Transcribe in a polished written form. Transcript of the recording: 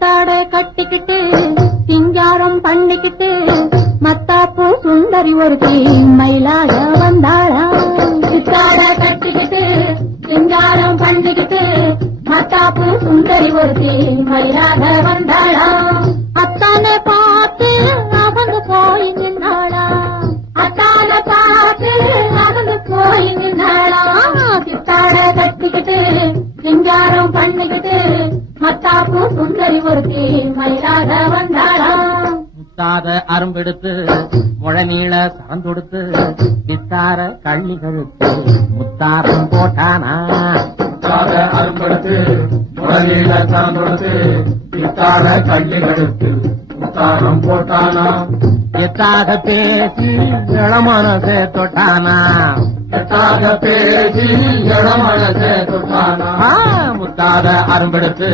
புத்தாடை கட்டிக்கிட்டு சிங்காரம் பண்ணிக்கிட்டு மத்தாப்பூ சுந்தரி ஒருத்தி மயிலாக வந்தாளா. புத்தாடை கட்டிக்கிட்டு சிங்காரம் பண்ணிக்கிட்டு மத்தாப்பூ சுந்தரி ஒருத்தி மயிலாக வந்தாளா. அத்தானை பார்த்து அவங்க போய் நின்றாளா. அத்தானை பார்த்து அவங்க போய் நின்றாளா. புத்தாடை கட்டிக்கிட்டு சிங்காரம் பண்ணிக்கிட்டு மத்தாப்பூ சுந்தரி ஒருத்தி மயிலாக வந்தாளா. முத்தாத அரும்பெடுத்து முழநீள சரந்தொடுத்து வித்தார கள்ளி கழுத்து முத்தாரம் போட்டானா. முத்தாத அரும்பெடுத்து முழநீள சரந்தொடுத்து வித்தார கள்ளி கழுத்து முத்தாரம் போட்டானா. எத்தாக பேசி இளமனசே தொட்டானா. எத்தாக பேசி இளமனசே தொட்டானா. முத்தாத அரும்பெடுத்து